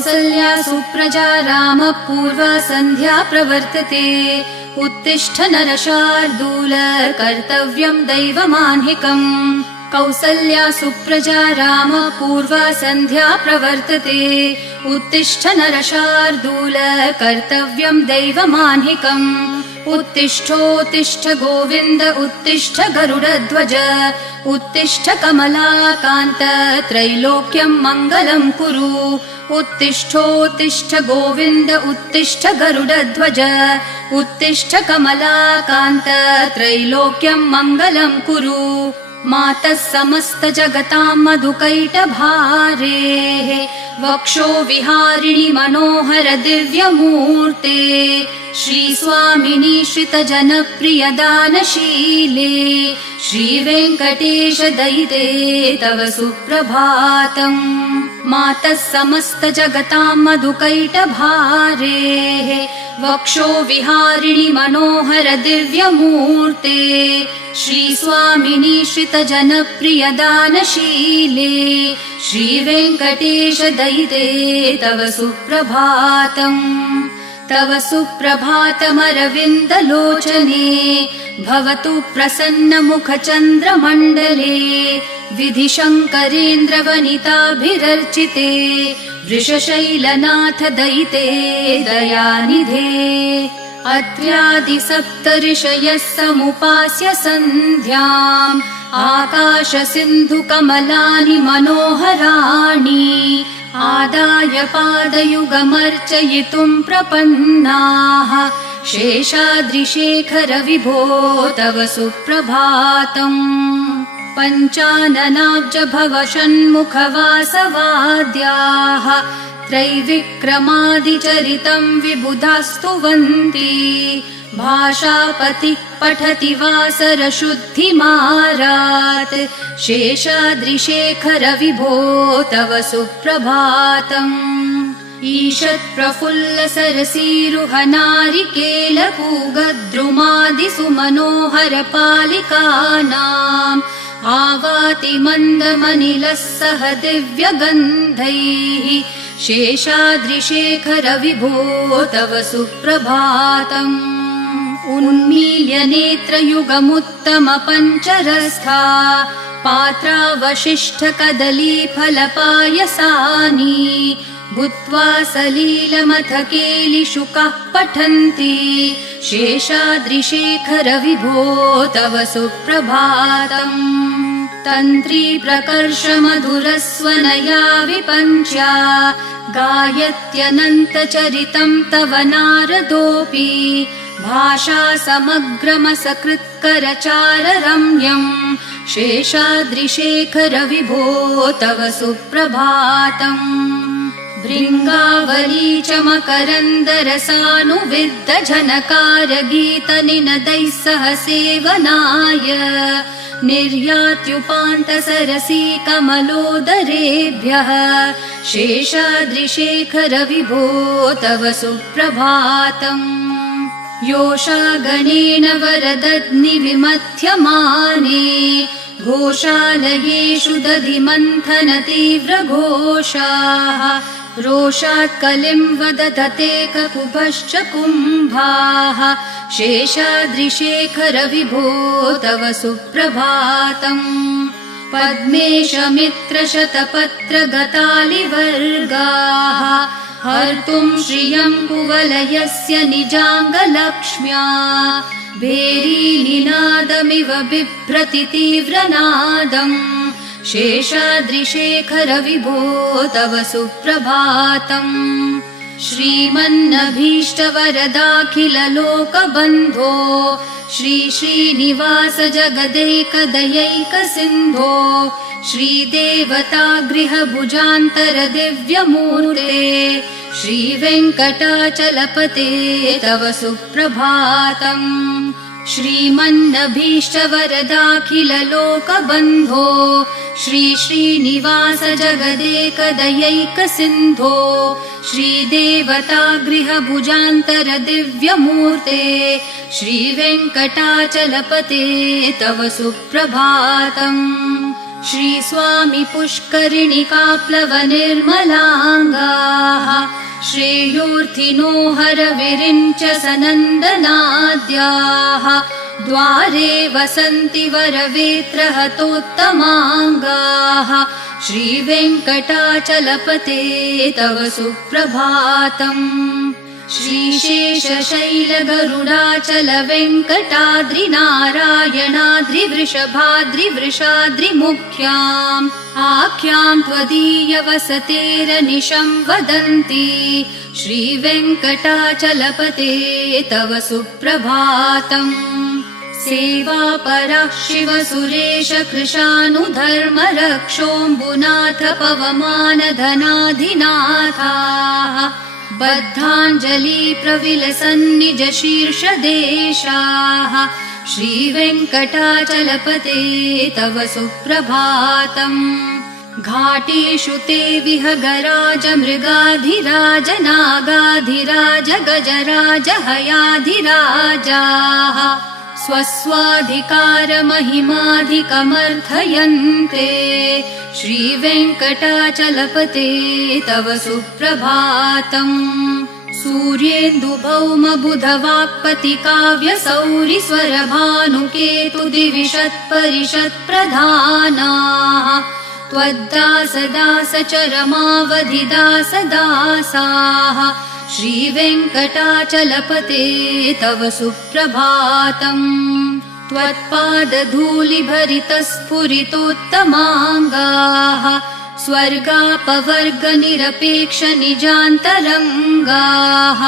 कौसल्या सुप्रजा रामः पूर्वा सन्ध्या प्रवर्तते उत्तिष्ठ नरशार्दूल कर्तव्यम् दैवमाह्निकम् कौसल्या सुप्रजा रामः पूर्वा सन्ध्या प्रवर्तते उत्तिष्ठ नरशार्दूल कर्तव्यम् दैवमाह्निकम् उत्तिष्ठोत्तिष्ठ गोविन्द उत्तिष्ठ गरुडध्वज उत्तिष्ठ कमलाकान्त त्रैलोक्यम् मङ्गलम् कुरु उत्तिष्ठोत्तिष्ठ गोविन्द उत्तिष्ठ गरुडध्वज उत्तिष्ठ कमलाकान्त त्रैलोक्यम् मङ्गलम् कुरु मातः समस्त जगताम् मधुकैटभारेः वक्षो विहारिणि मनोहर दिव्यमूर्ते श्रीस्वामिनि श्रितजनप्रिय दानशीले श्रीवेङ्कटेश दयिते तव सुप्रभातम् मातः समस्त जगताम् मधुकैटभारेः वक्षो विहारिणि मनोहर दिव्यमूर्ते श्रीस्वामिनि श्रितजनप्रिय दानशीले श्रीवेङ्कटेश दयिते तव सुप्रभातम् तव सुप्रभातमरविन्दलोचने भवतु प्रसन्नमुखचन्द्रमण्डले विधिशङ्करेन्द्रवनिताभिरर्चिते वृषशैलनाथ दयिते दयानिधे अत्र्यादिसप्तऋषयः समुपास्य सन्ध्याम् आकाशसिन्धुकमलानि मनोहराणि आदाय पादयुगमर्चयितुम् प्रपन्नाः शेषाद्रिशेखर विभो तव सुप्रभातम् पञ्चाननाब्ज भव षण्मुख वासवाद्याः त्रैविक्रमादिचरितम् विबुधास्तुवन्ति भाषापतिः पठति वासरशुद्धिमारात् शेषाद्रिशेखर विभो तव सुप्रभातम् ईषत्प्रफुल्ल सरसीरुहनारिकेलपूगद्रुमादिसुमनोहर पालिकानाम् आवाति मन्दमनिलः सह दिव्यगन्धैः शेषाद्रिशेखर विभो तव सुप्रभातम् उन्मील्य नेत्रयुगमुत्तम पञ्चरस्था पात्रावशिष्ठ कदलीफलपायसानि भूत्वा सलीलमथ केलिशुकः पठन्ति शेषाद्रिशेखर विभो तव सुप्रभातम् तन्त्री प्रकर्ष मधुरस्वनया विपञ्च्या गायत्यनन्तचरितम् तव नारदोऽपि भाषा समग्रमसकृत्करचार रम्यम् शेषाद्रिशेखर विभो तव सुप्रभातम् भृङ्गावली च मकरन्दरसानुविद्ध झनकार गीतनिनदैः सह सेवनाय निर्यात्युपान्त सरसी कमलोदरेभ्यः शेषाद्रिशेखर विभो तव सुप्रभातम् योषागणेन वरदध्नि विमथ्यमाने घोषालयेषु दधिमन्थन तीव्रघोषाः रोषात् कलिं वदधते ककुभश्च कुम्भाः शेषाद्रिशेखर विभो तव सुप्रभातम् पद्मेश मित्र शतपत्र गतालिवर्गाः हर्तुम् श्रियम् कुवलयस्य निजाङ्गलक्ष्म्या भेरीनिनादमिव बिभ्रति तीव्रनादम् शेषाद्रिशेखर विभो तव सुप्रभातम् श्रीमन्नभीष्टवरदाखिल लोकबन्धो श्री श्रीनिवास जगदैकदयैक सिन्धो श्रीदेवतागृह भुजान्तर दिव्यमूर्ते श्रीवेङ्कटाचलपते तव सुप्रभातम् श्रीमन्नभीष्टवरदाखिल लोकबन्धो श्री श्रीनिवास जगदेकदयैक सिन्धो श्रीदेवतागृह भुजान्तर दिव्यमूर्ते श्रीवेङ्कटाचलपते तव सुप्रभातम् श्रीस्वामी पुष्करिणिकाप्लवनिर्मलाङ्गाः श्रेयोर्थिनो हरविरिञ्च सनन्दनाद्याः द्वारे वसन्ति वरवेत्रहतोत्तमाङ्गाः श्रीवेङ्कटाचलपते तव सुप्रभातम् श्रीशेषशैलगरुडाचलवेङ्कटाद्रिनारायणाद्रिवृषभाद्रिवृषाद्रिमुख्याम् आख्याम् त्वदीयवसतेरनिशं वदन्ति श्रीवेङ्कटाचलपते तव सुप्रभातम् सेवापरः शिवसुरेश कृशानुधर्मरक्षोऽम्बुनाथ पवमानधनाधिनाथाः बद्धाञ्जलि प्रविलसन्निज शीर्षदेशाः श्रीवेङ्कटाचलपते तव सुप्रभातम् घाटेषु ते विहगराज मृगाधिराज नागाधिराज गजराज हयाधिराजाः स्वस्वाधिकारमहिमाधिकमर्थयन्ते श्रीवेङ्कटाचलपते तव सुप्रभातम् सूर्येन्दुभौमबुधवाक्पतिकाव्यसौरिस्वरभानुकेतुदिविषत्परिषत्प्रधानाः त्वद्दासदासचरमावधिदासदासाः श्रीवेङ्कटाचलपते तव सुप्रभातम् त्वत्पादधूलिभरितस्फुरितोत्तमाङ्गाः स्वर्गापवर्गनिरपेक्षनिजान्तरङ्गाः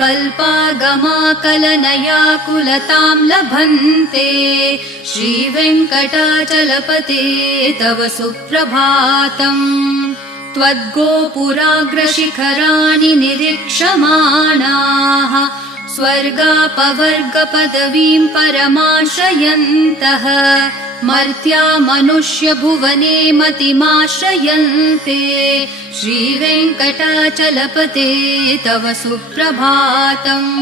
कल्पागमाकलनयाकुलतां लभन्ते श्रीवेङ्कटाचलपते तव सुप्रभातम् त्वद्गोपुराग्रशिखराणि निरीक्षमाणाः स्वर्गापवर्गपदवीं परमाश्रयन्तः मर्त्या मनुष्यभुवने मतिमाश्रयन्ते श्रीवेङ्कटाचलपते तव सुप्रभातम्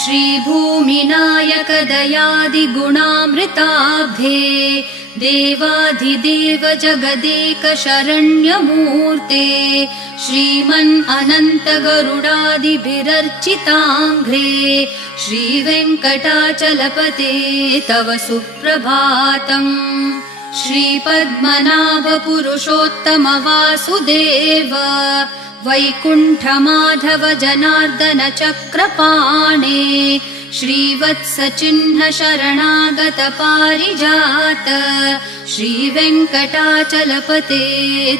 श्रीभूमिनायकदयादिगुणामृताब्धे देवाधिदेव जगदेक शरण्यमूर्ते श्रीमन् अनन्तगरुडादिभिरर्चिताङ्घ्रे श्रीवेङ्कटाचलपते तव सुप्रभातम् श्रीपद्मनाभपुरुषोत्तमवासुदेव वैकुण्ठमाधव जनार्दन चक्रपाणे श्रीवत्सचिह्न शरणागत पारिजात श्रीवेङ्कटाचलपते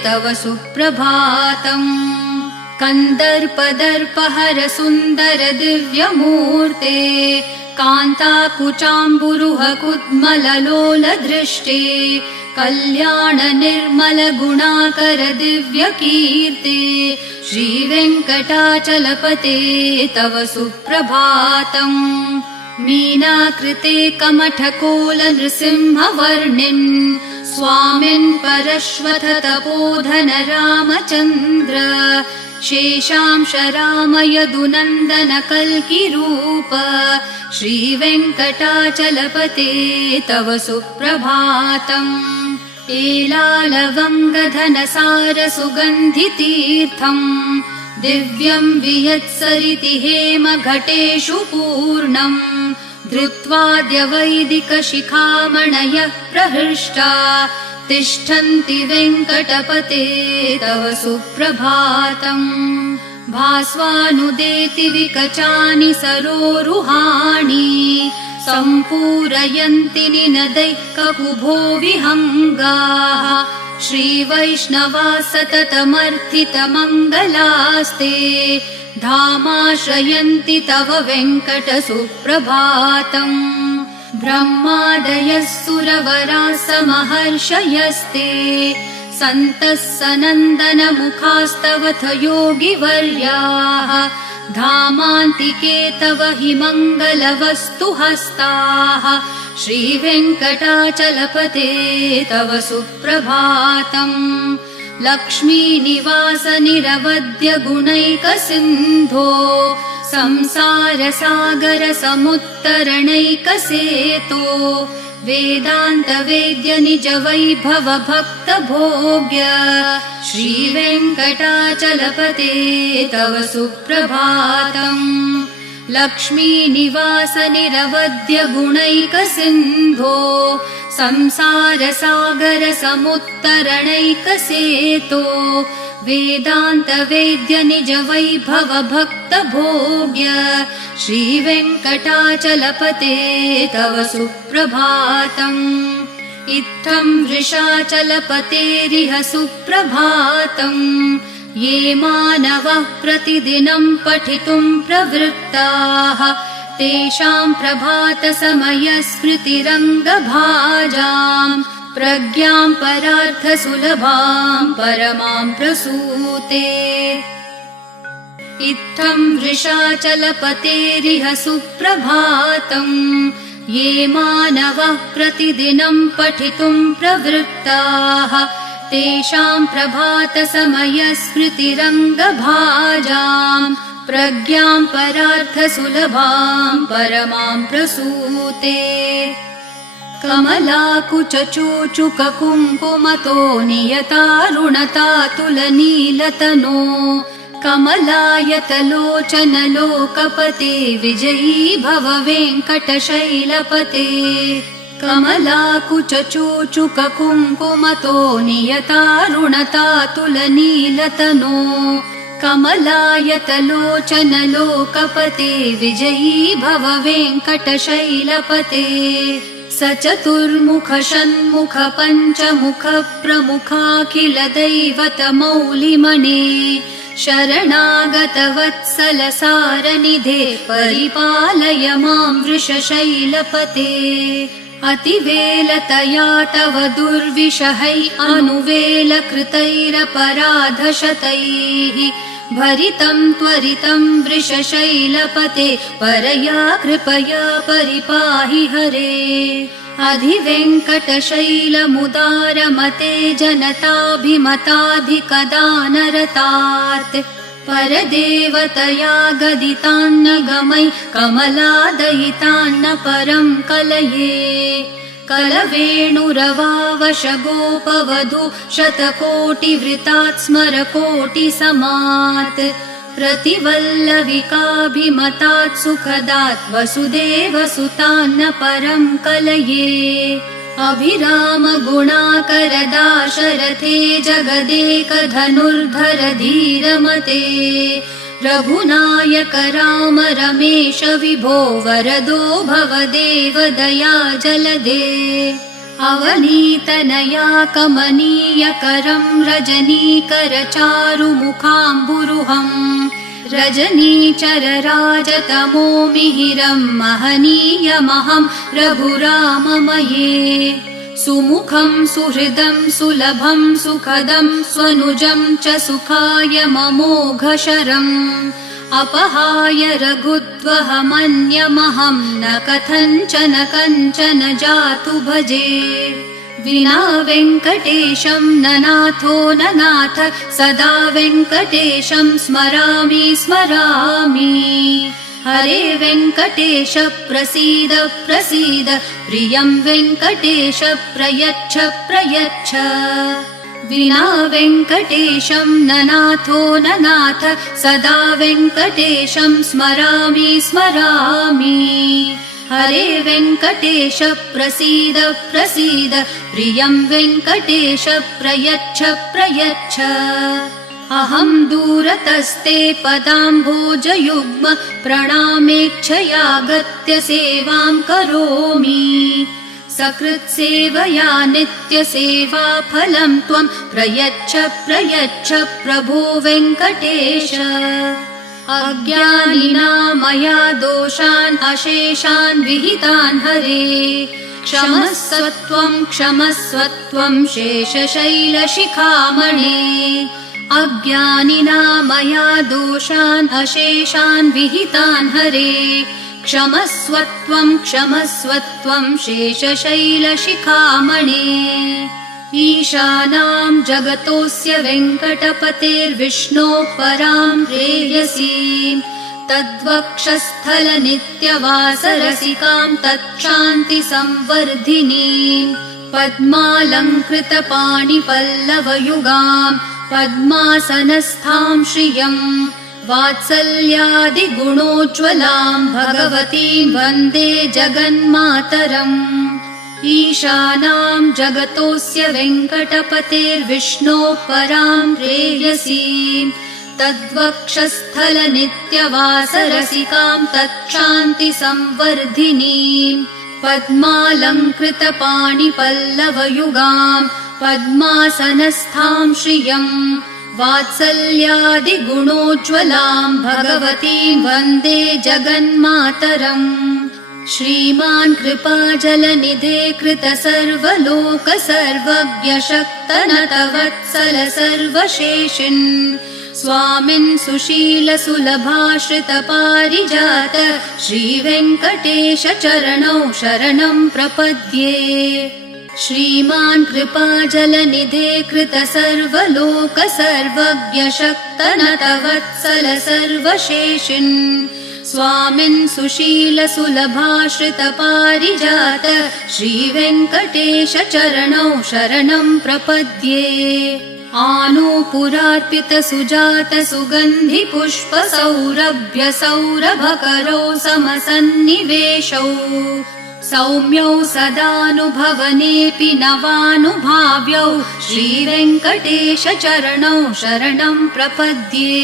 तव सुप्रभातम् कन्दर्पदर्पहर सुन्दर दिव्यमूर्ते कान्ताकुचाम्बुरुह कुड्मललोलदृष्टे कल्याण निर्मल गुणाकर दिव्यकीर्ते श्रीवेङ्कटाचलपते तव सुप्रभातम् मीनाकृते कमठकोल नृसिंहवर्णिन् स्वामिन् परश्वथ तपोधन रामचन्द्र शेषांश राम यदुनन्दन कल्किरूप श्रीवेङ्कटाचलपते तव सुप्रभातम् एलालवङ्गधनसार सुगन्धितीर्थम् दिव्यम् वियत्सरिति हेमघटेषु पूर्णम् धृत्वाद्य वैदिकशिखामणयः प्रहृष्टा तिष्ठन्ति वेङ्कटपते तव सुप्रभातम् भास्वानुदेति विकचानि सरोरुहाणि सम्पूरयन्ति निनदैः ककुभो विहङ्गाः श्रीवैष्णवा सततमर्थितमङ्गलास्ते धामाश्रयन्ति तव वेङ्कट सुप्रभातम् ब्रह्मादयः सुरवराः समहर्षयस्ते सन्तः सनन्दनमुखास्तवथ योगिवर्याः धामान्तिके तव हि मङ्गलवस्तुहस्ताः श्रीवेङ्कटाचलपते तव सुप्रभातम् लक्ष्मीनिवास निरवद्य गुणैकसिन्धो संसारसागरसमुत्तरणैकसेतो वेदान्तवेद्य निजवैभव भक्तभोग्य श्रीवेङ्कटाचलपते तव सुप्रभातम्। लक्ष्मीनिवास निरवध्य गुणैकसिन्धो संसारसागरसमुत्तरणैकसेतो वेदान्तवेद्य निजवैभव भक्तभोग्य श्रीवेङ्कटाचलपते तव सुप्रभातम्। इत्थं वृषाचलपतेरिह सुप्रभातम्। ये मानवः प्रतिदिनं पठितुं प्रवृत्ताः तेषां प्रभातसमयस्मृतिरङ्गभाजाम् प्रज्ञां परार्थसुलभां परमां प्रसूते। इत्थं वृषाचलपतेरिह सुप्रभातम्। ये मानवः प्रतिदिनं पठितुं प्रवृत्ताः तेषां प्रभातसमयस्मृतिरङ्गभाजाम् प्रज्ञां परार्थसुलभां परमां प्रसूते। कमलाकुचूचुककुङ्कुमतो नियतारुणतातुलनीलतनो कमलायतलोचनलोकपते विजयी भव वेङ्कटशैलपते। कमलाकुचूचुककुङ्कुमतो नियतारुणतातुलनीलतनो कमलायतलोचनलोकपते विजयी भव वेङ्कटशैलपते। स चतुर्मुख षण्मुख पञ्चमुख प्रमुखाखिल दैवतमौलिमणे शरणागतवत्सल सारनिधे परिपालय मां वृषशैलपते। अतिवेलतया तव दुर्विषहै अनुवेलकृतैरपराधशतैः भरितं त्वरितं वृषशैलपते परया कृपया परिपाहि हरे। अधिवेङ्कटशैलमुदारमते जनताभिमताधिकदानरतात् परदेवतया गदितान्न गमै कमलादयितान्न परं कलये। कलवेणुरवावश गोपवधू शतकोटिवृतात् स्मरकोटिसमात् प्रतिवल्लविकाभिमतात् सुखदात् वसुदेवसुतान्न परं कलये। अभिराम गुणाकर दाशरथे जगदेकधनुर्धर धीरमते रघुनायक राम रमेश विभो वरदो भवदेव दया जलदे। अवनीतनया कमनीयकरं रजनीकर चारुमुखाम्बुरुहम् रजनीचरराजतमो मिहिरं महनीयमहं रघुराममये। सुमुखं सुहृदं सुलभं सुखदं स्वनुजं च सुखाय ममोघशरम् अपहाय रघुत्वहमन्यमहं न कथञ्चन कञ्चन जातु भजे। विना वेङ्कटेशं ननाथो ननाथ सदा वेङ्कटेशं स्मरामि स्मरामि। हरे वेङ्कटेश प्रसीद प्रसीद प्रियं वेङ्कटेश प्रयच्छ प्रयच्छ। विना वेङ्कटेशं ननाथो ननाथ सदा वेङ्कटेशं स्मरामि स्मरामि। हरे वेङ्कटेश प्रसीद प्रसीद प्रियं वेङ्कटेश प्रयच्छ प्रयच्छ। अहं दूरतस्ते पदाम्भोजयुग्म प्रणामेच्छयागत्य सेवां करोमि। सकृत्सेवया नित्यसेवा फलं त्वं प्रयच्छ प्रयच्छ प्रभो वेङ्कटेश। अज्ञानिना मया दोषान् अशेषान् विहितान् हरे क्षमस्वत्वं क्षमस्वत्वं शेषशैलशिखामणे। अज्ञानिना मया दोषान् अशेषान् विहितान् हरे क्षमस्वत्वं क्षमस्वत्वं शेषशैलशिखामणे। ईशानां जगतोऽस्य वेङ्कटपतेर्विष्णोः परां प्रेयसीं तद्वक्षस्थलनित्यवासरसिकां तच्छान्तिसंवर्धिनीं पद्मालङ्कृतपाणिपल्लवयुगां पद्मासनस्थां श्रियं वात्सल्यादिगुणोज्ज्वलां भगवतीं वन्दे जगन्मातरम् ईशानां जगतोऽस्य वेङ्कटपतेर्विष्णोः परां प्रेयसीं तद्वक्षस्थलनित्यवासरसिकां तच्छान्तिसंवर्धिनीं पद्मालङ्कृतपाणिपल्लवयुगां पद्मासनस्थां श्रियं वात्सल्यादिगुणोज्ज्वलां भगवतीं वन्दे जगन्मातरम् श्रीमान् कृपाजलनिधे कृतसर्वलोकसर्वज्ञ शक्तनतवत्सल सर्वशेषिन् स्वामिन् सुशीलसुलभाश्रितपारिजात श्रीवेङ्कटेश चरणौ शरणं प्रपद्ये श्रीमान् कृपाजलनिधे कृतसर्वलोकसर्वज्ञ शक्तनतवत्सल सर्वशेषिन् स्वामिन् सुशीलसुलभाश्रितपारिजात श्रीवेङ्कटेश चरणौ शरणं प्रपद्ये आनूपुरार्पितसुजात सुगन्धिपुष्पसौरभ्य सौरभकरौ समसन्निवेशौ सौम्यौ सदानुभवनेऽपि नवानुभाव्यौ श्रीवेङ्कटेश चरणौ शरणं प्रपद्ये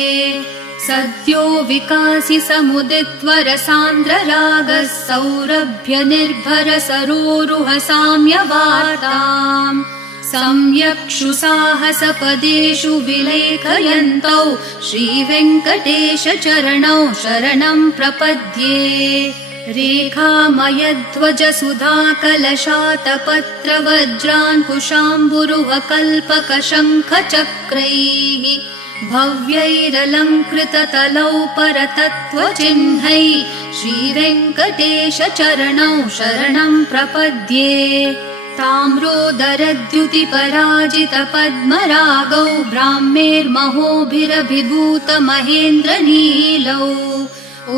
सद्यो विकासि समुदित्वरसान्द्ररागः सौरभ्य निर्भर सरोरुह साम्यवार्ताम् सम्यक्षु साहसपदेषु विलेखयन्तौ श्रीवेङ्कटेश चरणौ शरणं प्रपद्ये रेखामयध्वज सुधाकलशातपत्रवज्राङ्कुशाम्बुरुहकल्पकशङ्खचक्रैः भव्यैरलङ्कृततलौ परतत्त्वचिह्नैः श्रीवेङ्कटेश चरणौ शरणं प्रपद्ये ताम्रोदरद्युतिपराजितपद्मरागौ ब्राह्मेर्महोभिरभिभूतमहेन्द्रनीलौ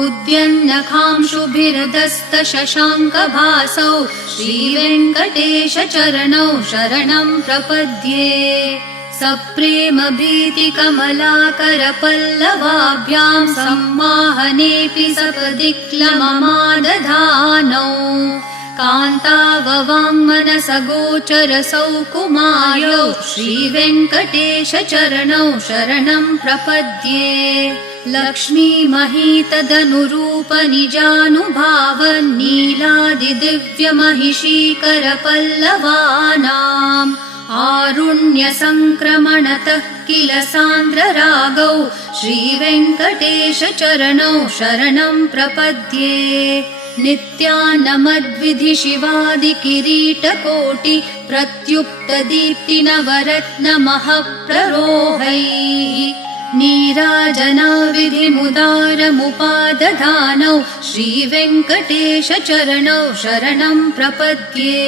उद्यन्नखांशुभिरदस्तशशाङ्कभासौ श्रीवेङ्कटेश चरणौ शरणं प्रपद्ये सप्रेमभीतिकमलाकरपल्लवाभ्यां सम्माहनेऽपि सपदि क्लममादधानौ कान्ताववाङ्मनसगोचरसौ कुमार्यौ श्रीवेङ्कटेश चरणौ शरणं प्रपद्ये लक्ष्मीमहीतदनुरूपनिजानुभावन्नीलादिदिव्यमहिषीकरपल्लवानाम् आरुण्यसङ्क्रमणतः किल सान्द्ररागौ श्रीवेङ्कटेश चरणौ शरणं प्रपद्ये नित्यानमद्विधि शिवादिकिरीटकोटि प्रत्युक्तदीप्तिनवरत्नमःप्ररोहैः नीराजनाविधिमुदारमुपादधानौ श्रीवेङ्कटेश चरणौ शरणं प्रपद्ये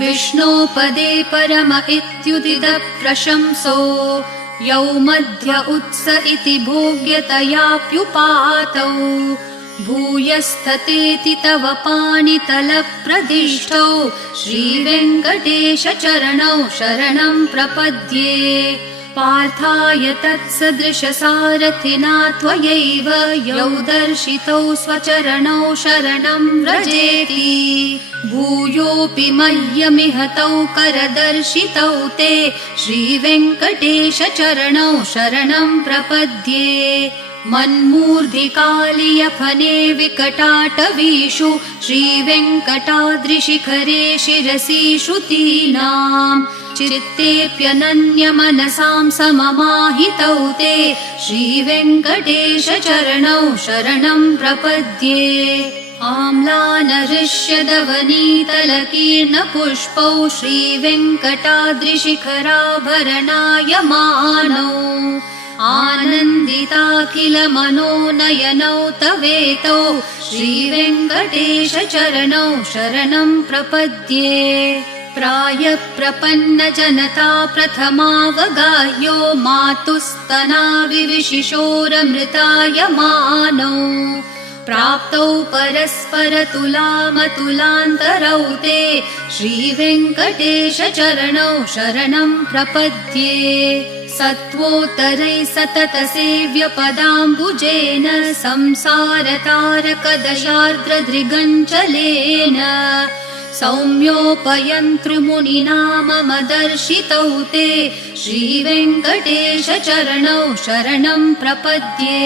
विष्णोपदे परम इत्युदितः प्रशंसो यौ मध्य उत्स इति भोग्यतयाप्युपातौ भूयस्ततेति तव पाणितलप्रदिष्टौ श्रीवेङ्कटेश चरणौ शरणं प्रपद्ये पार्थाय तत्सदृशसारथिना त्वयैव यौ दर्शितौ स्वचरणौ शरणं व्रजेति भूयोऽपि मह्यमिह तौ करदर्शितौ ते श्रीवेङ्कटेश चरणौ शरणं प्रपद्ये मन्मूर्धिकालियफने विकटाटवीषु श्रीवेङ्कटाद्रिशिखरे शिरसि श्रुतीनां चित्तेऽप्यनन्यमनसां सममाहितौ ते श्रीवेङ्कटेश चरणौ शरणं प्रपद्ये आम्लानहृष्यदवनीतलकीर्णपुष्पौ श्रीवेङ्कटाद्रिशिखराभरणायमानौ आनन्दिताखिलमनोनयनौ तवेतौ श्रीवेङ्कटेश चरणौ शरणं प्रपद्ये प्रायप्रपन्नजनता प्रथमावगाह्यो मातुस्तनाविविशिशोरमृतायमानौ प्राप्तौ परस्परतुलामतुलान्तरौ ते श्रीवेङ्कटेशचरणौ शरणं प्रपद्ये सत्त्वोत्तरैः सततसेव्यपदाम्बुजेन संसारतारकदशार्द्रदृगञ्चलेन सौम्योपयन्तृमुनिना मम दर्शितौ ते श्रीवेङ्कटेशचरणौ शरणं प्रपद्ये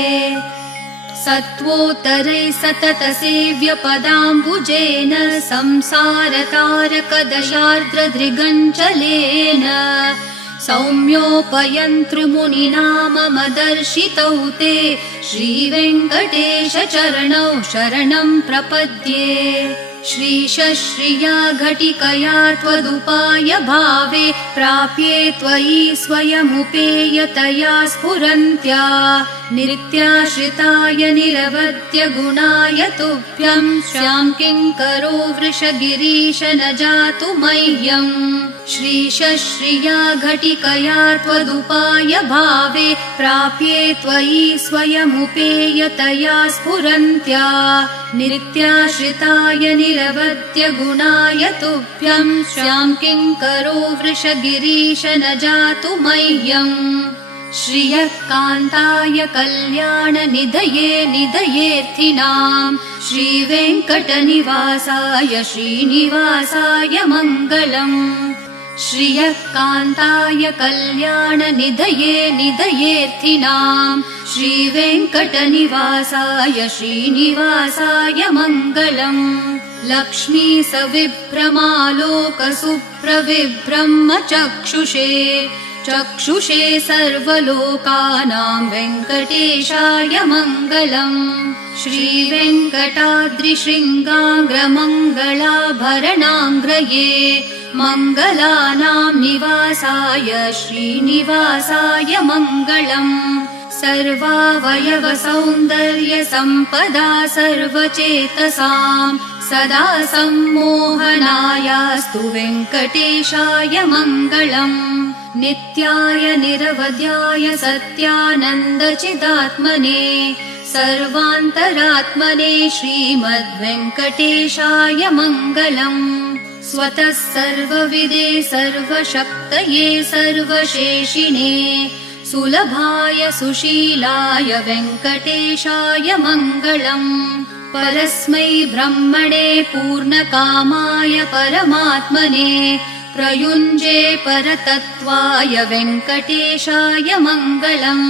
सत्त्वोत्तरैः सततसेव्यपदाम्बुजेन संसारतारकदशार्द्रदृगञ्चलेन सौम्योपयन्तृमुनिना मम दर्शितौ ते श्रीवेङ्कटेशचरणौ शरणं प्रपद्ये श्रीशश्रिया घटिकया त्वदुपाय भावे प्राप्ये त्वयि स्वयमुपेयतया स्फुरन्त्या नित्याश्रिताय निरवद्य गुणाय तुभ्यं स्यां किङ्करो वृषगिरीश न जातु मह्यम् श्रीशश्रिया घटिकया त्वदुपाय भावे प्राप्ये त्वयि स्वयमुपेयतया स्फुरन्त्या नित्याश्रिताय निरवद्य गुणाय तुभ्यं स्यां किङ्करो वृषगिरीश न जातु मह्यम् श्रियः कान्ताय कल्याणनिधये निधयेऽर्थिनां श्रीवेङ्कटनिवासाय श्रीनिवासाय मङ्गलम् श्रियः कान्ताय कल्याणनिधये निधयेऽर्थिनां श्रीवेङ्कटनिवासाय श्रीनिवासाय मङ्गलम् लक्ष्मी सविभ्रमालोकसुप्रविभ्रमचक्षुषे चक्षुषे सर्वलोकानां वेङ्कटेशाय मङ्गलम् श्रीवेङ्कटाद्रिशृङ्गाग्रमङ्गलाभरणाङ्ग्रये मङ्गलानां निवासाय श्रीनिवासाय मङ्गलम् सर्वावयवसौन्दर्यसम्पदा सर्वचेतसां सदा सम्मोहनायास्तु वेङ्कटेशाय मङ्गलम् नित्याय निरवध्याय सत्यानन्दचिदात्मने सर्वान्तरात्मने श्रीमद्वेङ्कटेशाय मङ्गलम् स्वतः सर्वविदे सर्वशक्तये सर्वशेषिणे सुलभाय सुशीलाय वेङ्कटेशाय मङ्गलम् परस्मै ब्रह्मणे पूर्णकामाय परमात्मने प्रयुञ्जे परतत्त्वाय वेङ्कटेशाय मङ्गलम्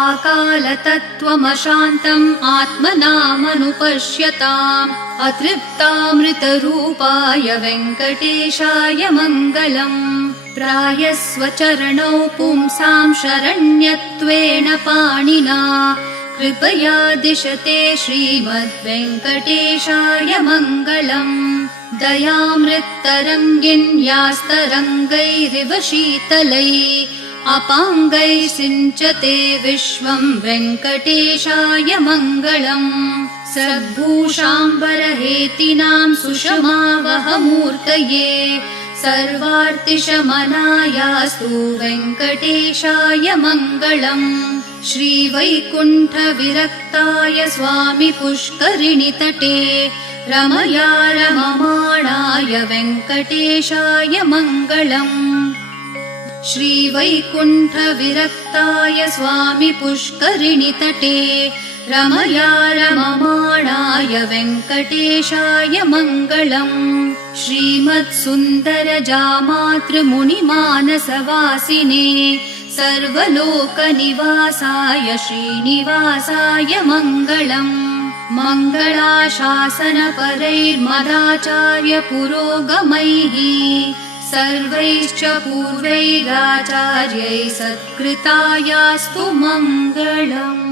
आकालतत्त्वमशान्तम् आत्मनामनुपश्यताम् अतृप्तामृतरूपाय वेङ्कटेशाय मङ्गलम् प्रायस्वचरणौ पुंसां शरण्यत्वेन पाणिना कृपया दिशते श्रीमद्वेङ्कटेशाय मङ्गलम् दयामृत्तरङ्गिन्यास्तरङ्गैरिव शीतलैः अपाङ्गैः सिञ्चते विश्वं वेङ्कटेशाय मङ्गलम् सद्भूषाम्बरहेतिनां सुषमावहमूर्तये सर्वार्तिशमनायास्तु वेङ्कटेशाय मङ्गलम् श्रीवैकुण्ठविरक्ताय स्वामि पुष्करिणितटे रमया रममाणाय वेङ्कटेशाय मङ्गलम् श्रीवैकुण्ठविरक्ताय स्वामि पुष्करिणितटे रमया रममाणाय वेङ्कटेशाय मङ्गलम् श्रीमत्सुन्दरजामातृमुनिमानसवासिने सर्वलोकनिवासाय श्रीनिवासाय मङ्गलम् मङ्गलाशासनपरैर्मदाचार्य पुरोगमैः सर्वैश्च पूर्वैराचार्यैः सत्कृतायास्तु मङ्गलम्।